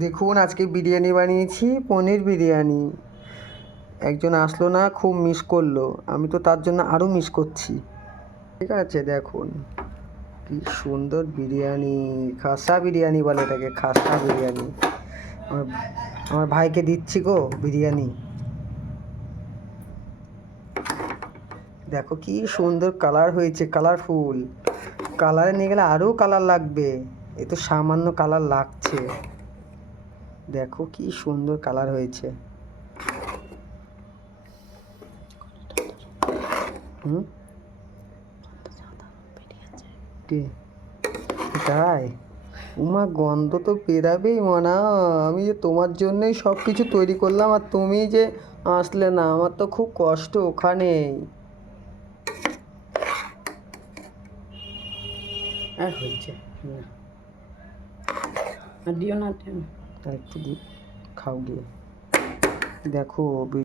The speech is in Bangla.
দেখুন আজকে বিরিয়ানি বানিয়েছি, পনির বিরিয়ানি। একজন আসলো না, খুব মিস করলো। আমি তো তার জন্য আরও মিস করছি। ঠিক আছে, দেখুন কি সুন্দর বিরিয়ানি। খাসা বিরিয়ানি বলে এটাকে, খাসা বিরিয়ানি। আমার আমার ভাইকে দিচ্ছি গো বিরিয়ানি। দেখো কি সুন্দর কালার হয়েছে, কালারফুল। কালারে নিয়ে গেলে আরও কালার লাগবে, এ তো সামান্য কালার লাগছে। দেখো কি সুন্দর কালার হয়েছে। হুম, কি তাই? উমা, গন্ধ তো বেরাবেই মানা। আমি যে তোমার জন্যই সব কিছু তৈরি করলাম, আর তুমি যে আসলে না, আমার তো খুব কষ্ট ওখানেই। আর হয়েছে না, আর দিও না, আর একটু খাও গিয়ে। দেখো